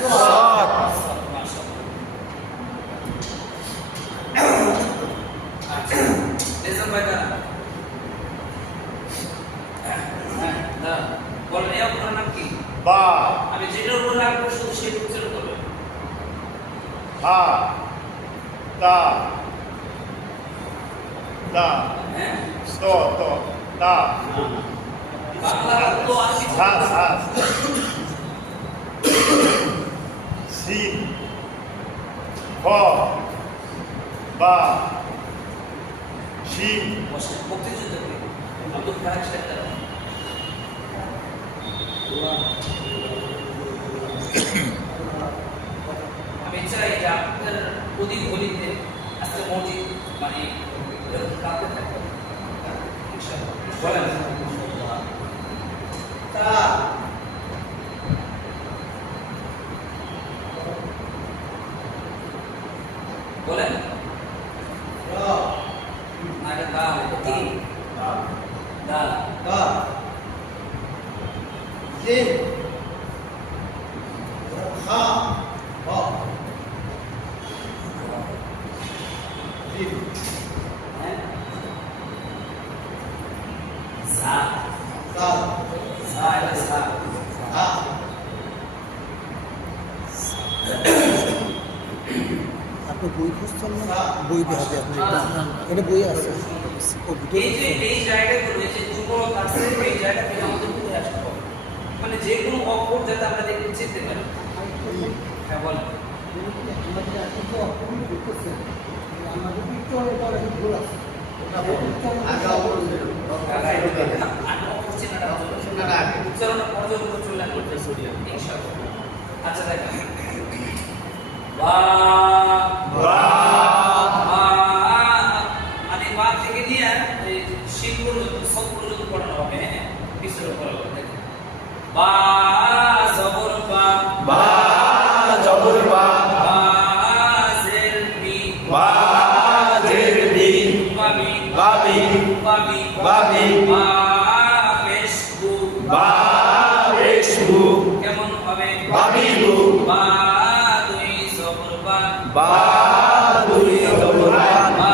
সৎ। আচ্ছা রেজাল্ট ভাই না বলেন এই অক্ষরের নাম কি? বা। আমি যেটার উপর রাখবো শুধু সেটা উচ্চারণ করবেন। হা তা দা হ্যাঁ তো তো দা বাংলা তো আসি হা হা সিন খ বা শিন বসে মুক্তিযুদ্ধ করি আব্দুল কালাম সাহেব আমি চাই যে আপনাদের প্রতি গলিতে আজকে মসজিদ মানে কাঁপতে থাকবে বলেন তা বলেন র না এটা দা এটা তিন দা দা জিম খা হ জিম হ্যাঁ সা সা সা এটা সা হা আপনি বই খুঁজছেন না? বই দেখাতে আপনি এটা বই আছে ও ভিডিও এই যে এই জায়গাগুলো এই যে দুর্বলতা আছে এই জায়গা থেকে আমাদের উঠে আসতে হবে মানে যে কোনো অক্ষর যাতে আমরা দেখতে চিনতে পারি হ্যাঁ বলেন কাকা এটা আমি অক্ষর চেনাটা উচ্চারণ পর্যন্ত চলে আসবে ইনশাআল্লাহ আচ্ছা দেখেন বা বা মানে বা থেকে নিয়ে এই শিন পর্যন্ত সব পর্যন্ত পড়ানো হবে হ্যাঁ পিছনে পড়ানো হবে দেখেন বা জবর বা বা জবর বা বা জের বি বা জের বি বাবি বাবি বাবি বাবি বা পেশ বু বা রেশমু কেমন হবে বাবিলু বা দুই জবর বা বা দুই জবর বা বা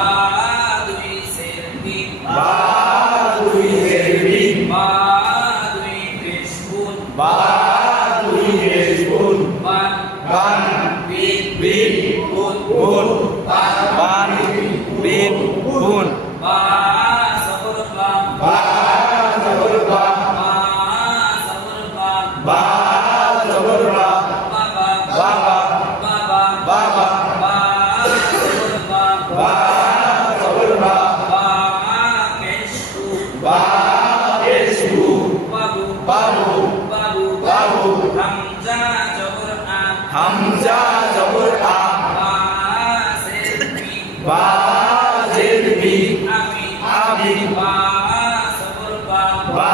দুই জের বি বা দুই জের বি বা দুই পেশ বুন বা দুই রেশমুন বান বান বিন বিন বুন বুন বান বান বিন বুন বা জবর বা বা জবর বা বা জবর বা বা জবর বা বাবা বাবা বাবা বাবা বা জবর বা বা জবর বা বা পেশ বু বা রেশমু বাবু বাবু বাবু বাবু হামজা জবর আ হামজা জবর আ বা জের বি বা জের বি আমি আবি বা জবর বা বা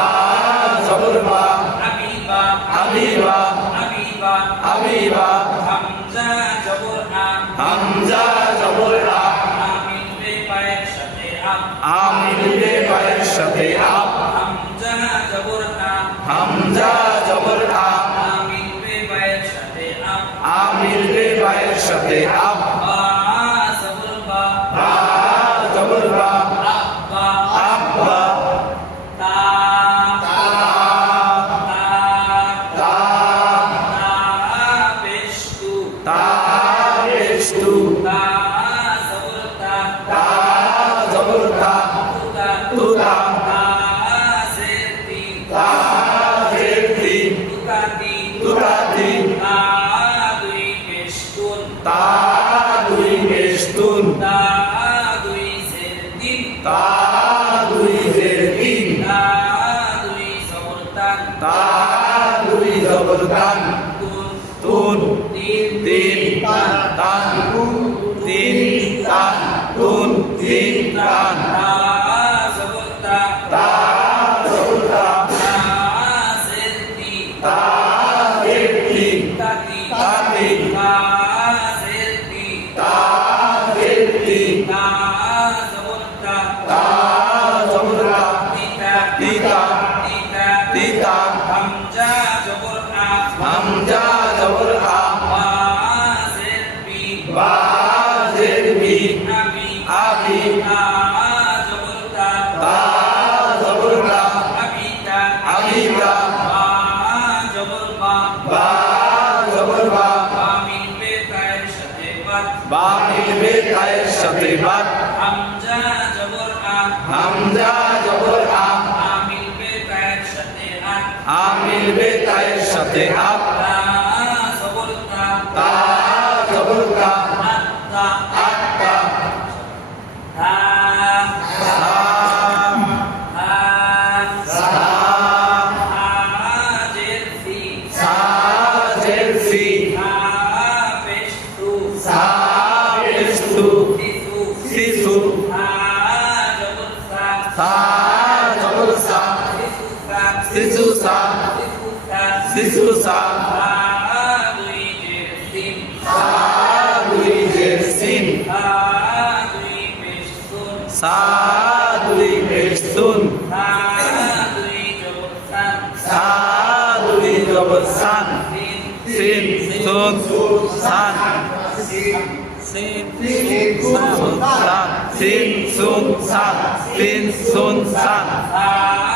জবর বা আমি বা আবিবা আমি বা আবিবা হামজা জবর আ হামজা জবর আ আমি বে পায়ের সাথে আপ আমিন বে পায়ের সাথে আপ হামজা জবর আ হামজা জবর আ আমি বে পায়ের সাথে আপ আমিন বে পায়ের সাথে আপ বা জবর বা বা জবর বা আব্বা আব্বা তা তা তা তা তা পেশতু তা রেশতু তা জবর তা তা জবর তা তুতা তুতা তা জের তি তা জের তি তুতাতি তুতাতি তা দুই পেশতুন তা দুই রেশতুন তা দুই জের দিন তা দুই জের তিন তা দুই জবর তান তা দুই জবর তান তুন তুন তিন তিন তান তিন তান তুন তিন তান তা জবর তা তা জবর তা তা জের তি তা জের তি তাতি তাতি তা জের তি তা জের তি তা জবর তা তা জবর তা তিতা তিতা তিতা তিতা হামজা জবর আ হামজা জবর আ তায়ের সাথে বাত হামজা জবর আ হামজা জবর আ মিলবে তায়ের সাথে আ মিলবে তায়ের সাথে আত তা জবর তা তা জবর তা আত্তা আত্তা তা সা তা সা জের ফি সা জের ফি সা পেশতু সা পেস্তু সিসু সিসু সা জবর সা সা জবর সা সিসু সা সিসু সা সিসু সা সিসু সা সা দুই জের সিন সা দুই জের সিন সা দুই পেশতুন সা দুই পেস্তুন সা দুই জবর সান সা দুই জবর সান সিন সিন সুন সান সিন সুন সান সিন সুন সান সিন সুন সান সা